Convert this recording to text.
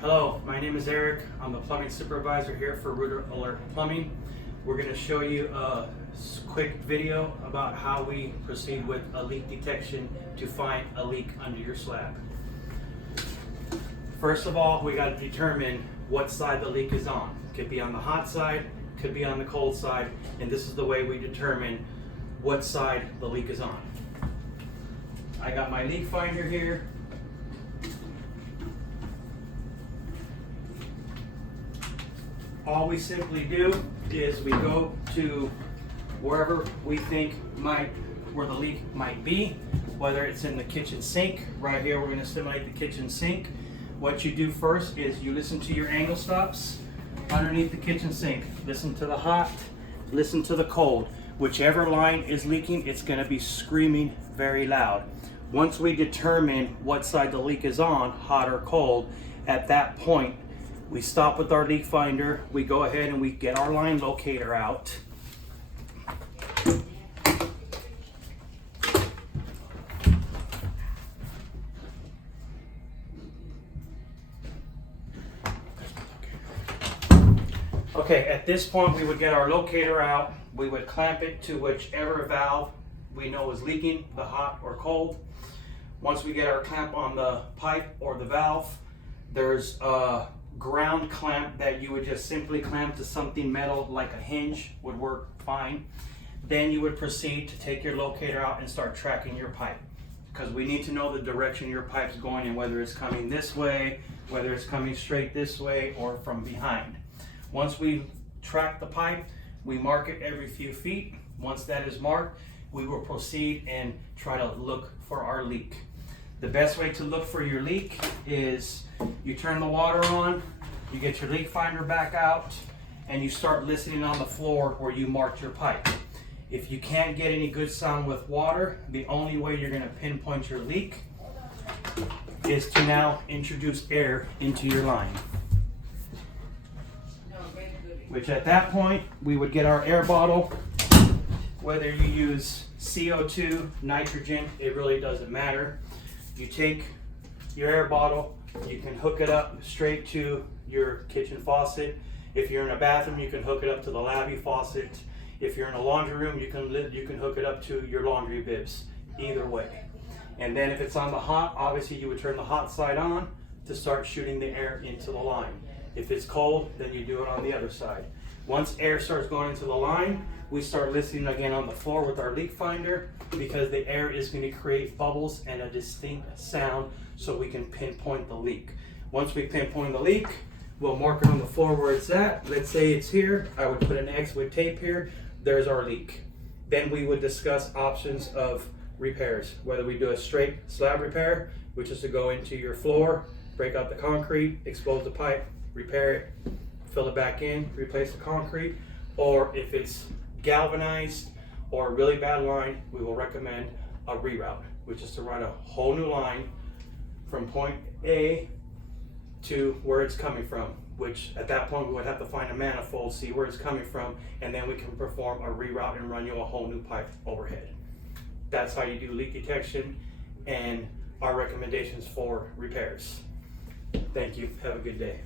Hello, my name is Eric. I'm the plumbing supervisor here for Root Alert Plumbing. We're going to show you a quick video about how we proceed with a leak detection to find a leak under your slab. First of all, we got to determine what side the leak is on. It could be on the hot side, could be on the cold side, and this is the way we determine what side the leak is on. I got my leak finder here. All we simply do is we go to wherever we think where the leak might be, whether it's in the kitchen sink. Right here, we're going to simulate the kitchen sink. What you do first is you listen to your angle stops underneath the kitchen sink. Listen to the hot, listen to the cold. Whichever line is leaking, it's going to be screaming very loud. Once we determine what side the leak is on, hot or cold, at that point, we stop with our leak finder, we go ahead and we get our line locator out. Okay, at this point we would get our locator out, we would clamp it to whichever valve we know is leaking, the hot or cold. Once we get our clamp on the pipe or the valve, there's a ground clamp that you would just simply clamp to something metal like a hinge would work fine. Then you would proceed to take your locator out and start tracking your pipe, because we need to know the direction your pipe's going and whether it's coming this way, whether it's coming straight this way or from behind. Once we track the pipe, we mark it every few feet. Once that is marked, we will proceed and try to look for our leak. The best way to look for your leak is you turn the water on, you get your leak finder back out, and you start listening on the floor where you marked your pipe. If you can't get any good sound with water, the only way you're going to pinpoint your leak is to now introduce air into your line. Which at that point, we would get our air bottle. Whether you use CO2, nitrogen, it really doesn't matter. You take your air bottle, you can hook it up straight to your kitchen faucet. If you're in a bathroom, you can hook it up to the lavy faucet. If you're in a laundry room, you can hook it up to your laundry bibs. Either way. And then if it's on the hot, obviously you would turn the hot side on to start shooting the air into the line. If it's cold, then you do it on the other side. Once air starts going into the line, we start listening again on the floor with our leak finder, because the air is going to create bubbles and a distinct sound so we can pinpoint the leak. Once we pinpoint the leak, we'll mark it on the floor where it's at. Let's say it's here. I would put an X with tape here. There's our leak. Then we would discuss options of repairs, whether we do a straight slab repair, which is to go into your floor, break out the concrete, expose the pipe, repair it, fill it back in, replace the concrete, or if it's galvanized or a really bad line, we will recommend a reroute, which is to run a whole new line from point A to where it's coming from, which at that point we would have to find a manifold, see where it's coming from, and then we can perform a reroute and run you a whole new pipe overhead. That's how you do leak detection and our recommendations for repairs. Thank you. Have a good day.